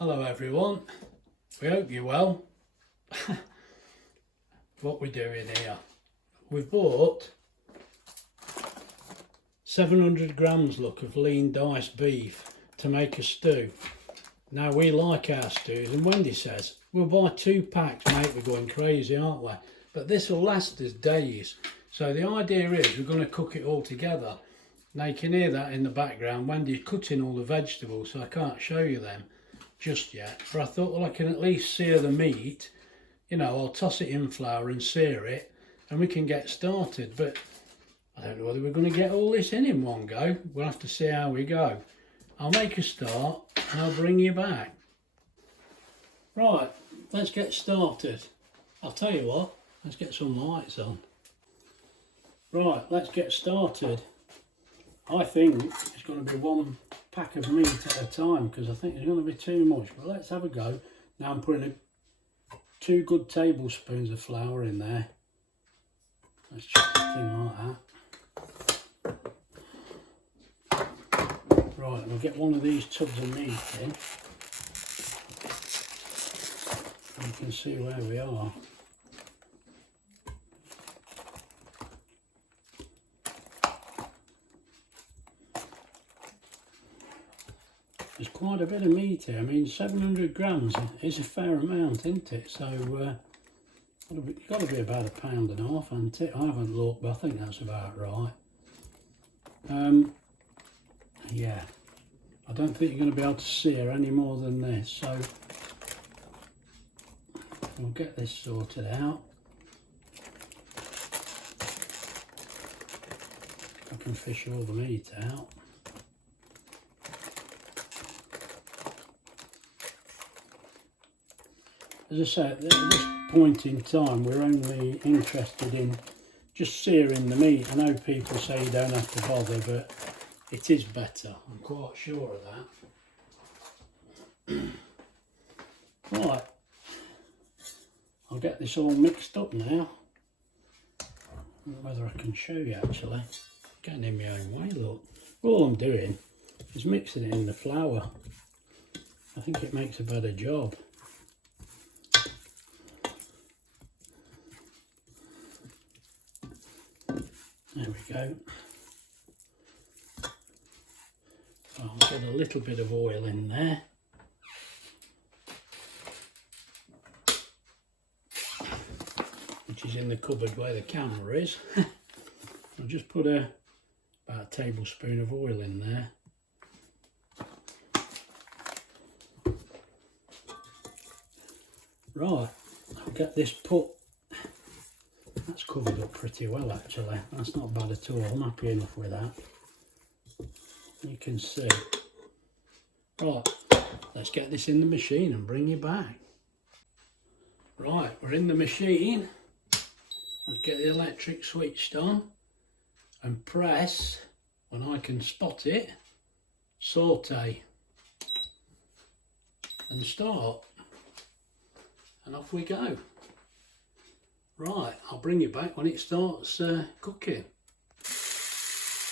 Hello everyone, we hope you're well. What we're doing here, we've bought 700 grams look of lean diced beef to make a stew. Now we like our stews, and Wendy says we'll buy 2 packs, mate, we're going crazy, aren't we? But this will last us days. So the idea is we're going to cook it all together. Now you can hear that in the background. Wendy's cutting all the vegetables, so I can't show you them just yet. But I thought, well, I can at least sear the meat. You know, I'll toss it in flour and sear it, and we can get started. But I don't know whether we're going to get all this in one go. We'll have to see how we go. I'll make a start and I'll bring you back. Right, let's get started. I'll tell you what, let's get some lights on. Right, let's get started. I think it's going to be 1 pack of meat at a time because I think it's going to be too much. But let's have a go. Now I'm putting 2 good tablespoons of flour in there. Let's chuck it in like that. Right, we'll get one of these tubs of meat in. And you can see where we are. There's quite a bit of meat here. I mean, 700 grams is a fair amount, isn't it? So, it's got to be about £1.5 pounds, hasn't it? I haven't looked, but I think that's about right. Yeah, I don't think you're going to be able to sear any more than this, so we'll get this sorted out. I can fish all the meat out. As I say, at this point in time, we're only interested in just searing the meat. I know people say you don't have to bother, but it is better. I'm quite sure of that. Right, I'll get this all mixed up now. I don't know whether I can show you actually. Getting in my own way, look. All I'm doing is mixing it in the flour. I think it makes a better job. There we go. I'll get a little bit of oil in there. Which is in the cupboard where the camera is. I'll just put about a tablespoon of oil in there. Right, I'll get this put. That's covered up pretty well actually. That's not bad at all. I'm happy enough with that. You can see. Right, let's get this in the machine and bring you back. Right, we're in the machine. Let's get the electric switched on and press, when I can spot it, saute and start. And off we go. Right, I'll bring you back when it starts cooking.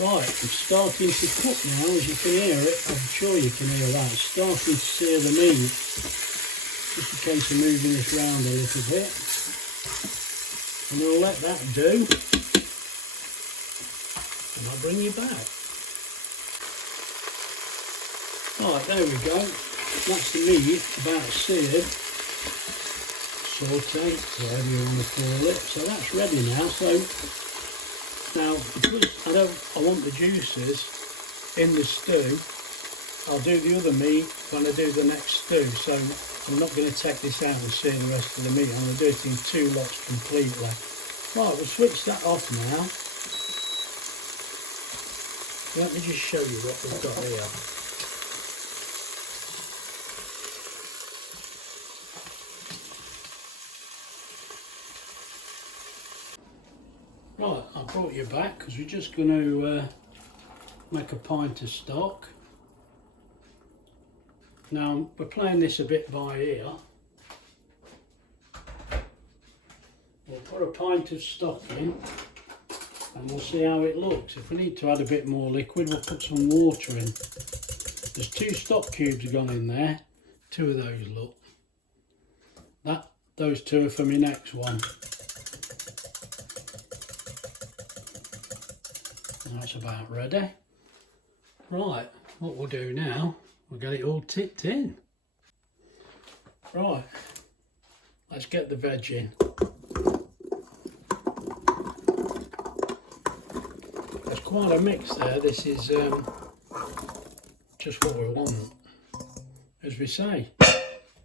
Right, it's starting to cook now, as you can hear it. I'm sure you can hear that. It's starting to sear the meat. Just a case of moving this round a little bit. And we'll let that do. And I'll bring you back. Right, there we go. That's the meat about seared. Saute, whatever you want to call it. So that's ready now. So now, because I want the juices in the stew, I'll do the other meat when I do the next stew. So I'm not going to take this out and sear the rest of the meat. I'm going to do it in 2 lots completely. Right, we'll switch that off now. Let me just show you what we've got here. Right, I brought you back because we're just going to make a pint of stock. Now, we're playing this a bit by ear. We'll put a pint of stock in and we'll see how it looks. If we need to add a bit more liquid, we'll put some water in. There's 2 stock cubes gone in there, 2 of those, look. Those 2 are for my next one. That's about ready. Right, what we'll do now, we'll get it all tipped in. Right, let's get the veg in. There's quite a mix there. This is just what we want, as we say.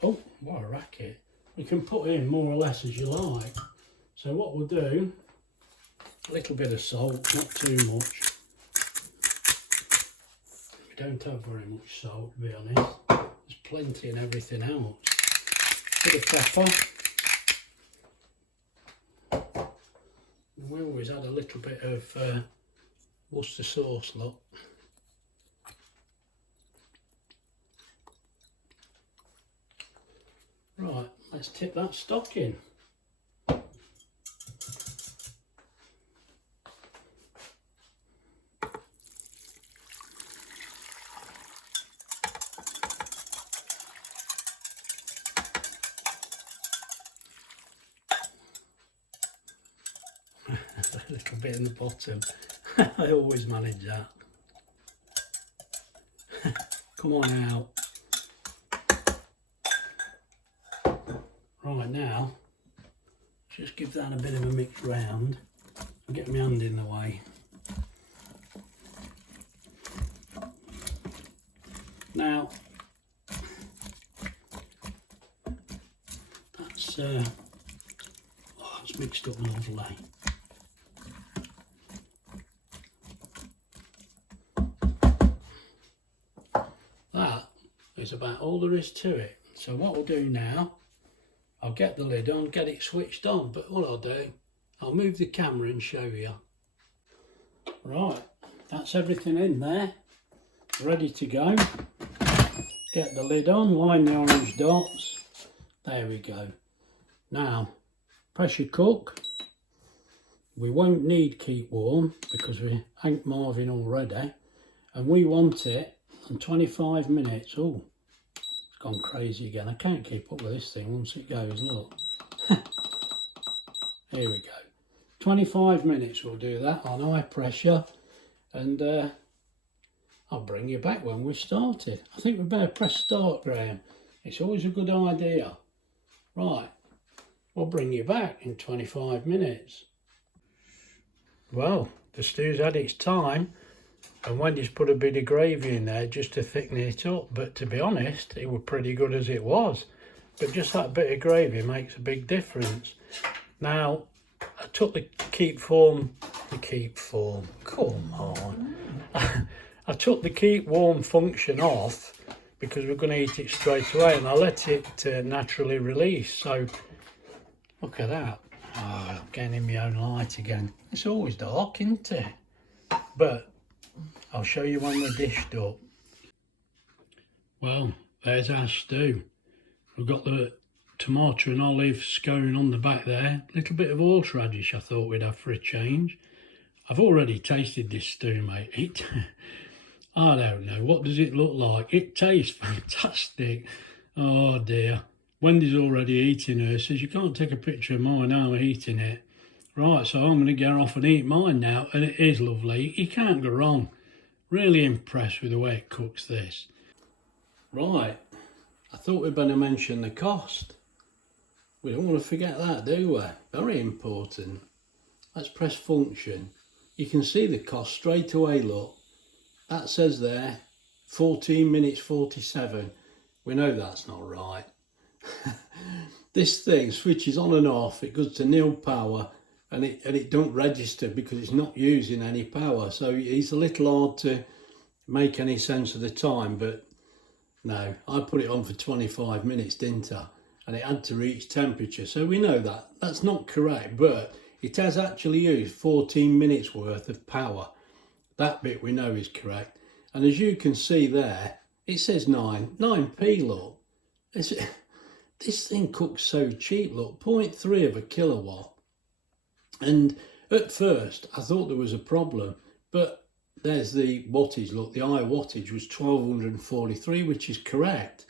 Oh, what a racket. You can put in more or less as you like. So what we'll do, a little bit of salt, not too much. We don't have very much salt, to be honest. There's plenty in everything else. Bit of pepper. We always add a little bit of Worcester sauce, look. Right, let's tip that stock in. A little bit in the bottom. I always manage that. Come on out. Right, now, just give that a bit of a mix round and get my hand in the way. Now, that's it's mixed up lovely. That is about all there is to it. So what we'll do now, I'll get the lid on, get it switched on, but what I'll do, I'll move the camera and show you. Right, that's everything in there, ready to go. Get the lid on, line the orange dots. There we go. Now, pressure cook. We won't need keep warm because we ain't marvin already. And we want it on 25 minutes. Oh, it's gone crazy again. I can't keep up with this thing once it goes, look. Here we go. 25 minutes we'll do that on high pressure. And I'll bring you back when we've started. I think we better press start, Graham. It's always a good idea. Right, we'll bring you back in 25 minutes. Well, the stew's had its time, and Wendy's put a bit of gravy in there just to thicken it up. But to be honest, it was pretty good as it was. But just that bit of gravy makes a big difference. Now, I took the keep form, come on. I took the keep warm function off because we're going to eat it straight away, and I let it naturally release. So look at that. Oh, I'm getting in my own light again. It's always dark, isn't it? But I'll show you when we're dished up. Well, there's our stew. We've got the tomato and olive scone on the back there. A little bit of horseradish I thought we'd have for a change. I've already tasted this stew, mate. I don't know, what does it look like? It tastes fantastic. Oh dear. Wendy's already eating hers, says you can't take a picture of mine, I'm eating it. Right, so I'm going to get off and eat mine now, and it is lovely. You can't go wrong. Really impressed with the way it cooks this. Right, I thought we'd better mention the cost. We don't want to forget that, do we? Very important. Let's press function. You can see the cost straight away, look. That says there, 14 minutes 47. We know that's not right. This thing switches on and off, it goes to nil power, and it don't register because it's not using any power. So it's a little hard to make any sense of the time, but no, I put it on for 25 minutes, didn't I? And it had to reach temperature. So we know that. That's not correct, but it has actually used 14 minutes worth of power. That bit we know is correct. And as you can see there, it says 9p, look. This thing cooks so cheap, look, 0.3 of a kilowatt. And at first I thought there was a problem, but there's the wattage, look, the high wattage was 1243, which is correct.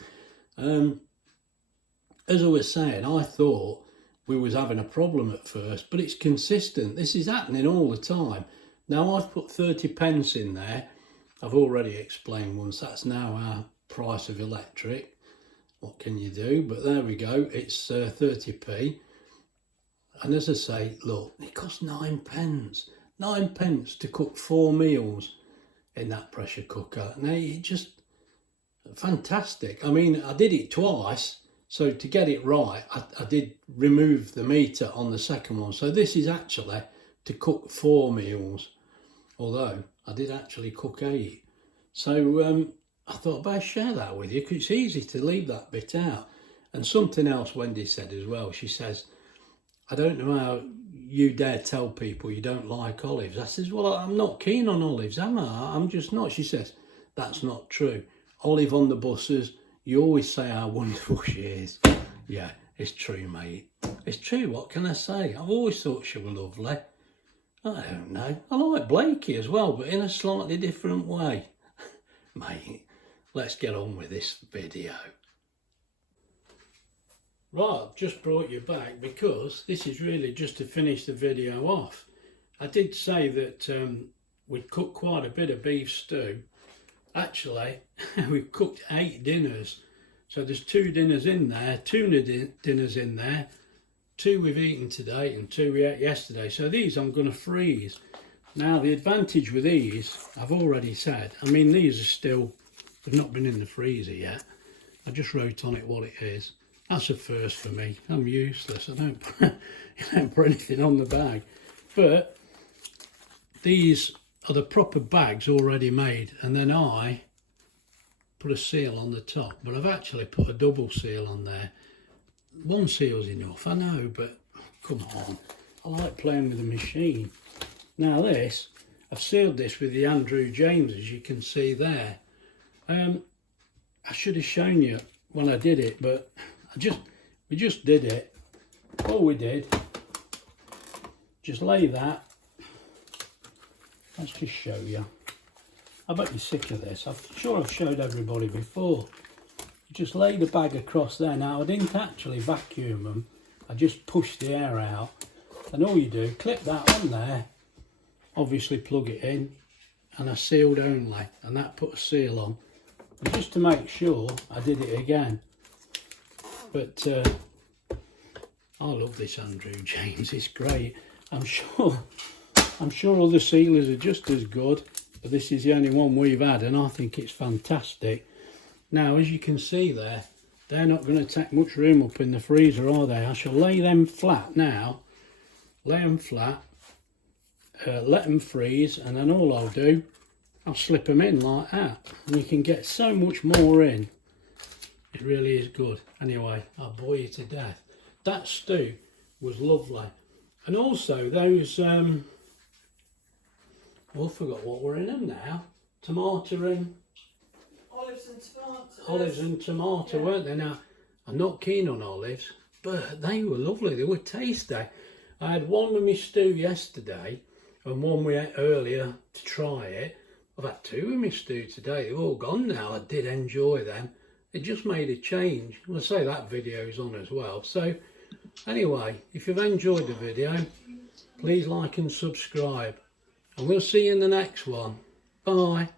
As I was saying, I thought we was having a problem at first, but it's consistent. This is happening all the time. Now I've put 30p in there. I've already explained once, that's now our price of electric. What can you do? But there we go, it's 30p. And as I say, look, it costs 9p. 9p to cook 4 meals in that pressure cooker. Now, it just fantastic. I mean, I did it twice. So to get it right, I did remove the meter on the second one. So this is actually to cook 4 meals, although I did actually cook 8. So I thought I'd better share that with you because it's easy to leave that bit out. And something else Wendy said as well, she says, I don't know how you dare tell people you don't like olives. I says, well, I'm not keen on olives, am I? I'm just not. She says, that's not true. Olive on the buses, you always say how wonderful she is. Yeah, it's true, mate. It's true, what can I say? I've always thought she was lovely. I don't know. I like Blakey as well, but in a slightly different way. Mate, let's get on with this video. Right, I've just brought you back because this is really just to finish the video off. I did say that we'd cooked quite a bit of beef stew. Actually, we've cooked 8 dinners. So there's 2 dinners in there, 2 dinners in there, 2 we've eaten today and 2 we ate yesterday. So these I'm going to freeze. Now the advantage with these, I've already said, I mean these are still, they've not been in the freezer yet. I just wrote on it what it is. That's a first for me. I'm useless. I don't put anything on the bag. But these are the proper bags already made, and then I put a seal on the top, but I've actually put a double seal on there. 1 seal's enough, I know, but come on, I like playing with the machine. Now this, I've sealed this with the Andrew James, as you can see there. I should have shown you when I did it, but we just did it. All we did, just lay that. Let's just show you. I bet you're sick of this. I'm sure I've showed everybody before. You just lay the bag across there. Now I didn't actually vacuum them. I just pushed the air out. And all you do, clip that on there. Obviously plug it in. And I sealed only. And that put a seal on. And just to make sure, I did it again. But I love this Andrew James. It's great. I'm sure other sealers are just as good, but this is the only one we've had and I think it's fantastic. Now, as you can see there, they're not going to take much room up in the freezer, are they? I shall lay them flat now, lay them flat, let them freeze, and then all I'll do, I'll slip them in like that, and you can get so much more in. It really is good. Anyway, I'll bore you to death. That stew was lovely. And also those, I forgot what were in them now. Tomato and... Olives and tomato. Olives and tomato, yeah. Weren't they? Now, I'm not keen on olives, but they were lovely. They were tasty. I had one with my stew yesterday and one we ate earlier to try it. I've had 2 with my stew today. They've all gone now. I did enjoy them. It just made a change. I'll say that video's on as well. So anyway, if you've enjoyed the video, please like and subscribe. And we'll see you in the next one. Bye.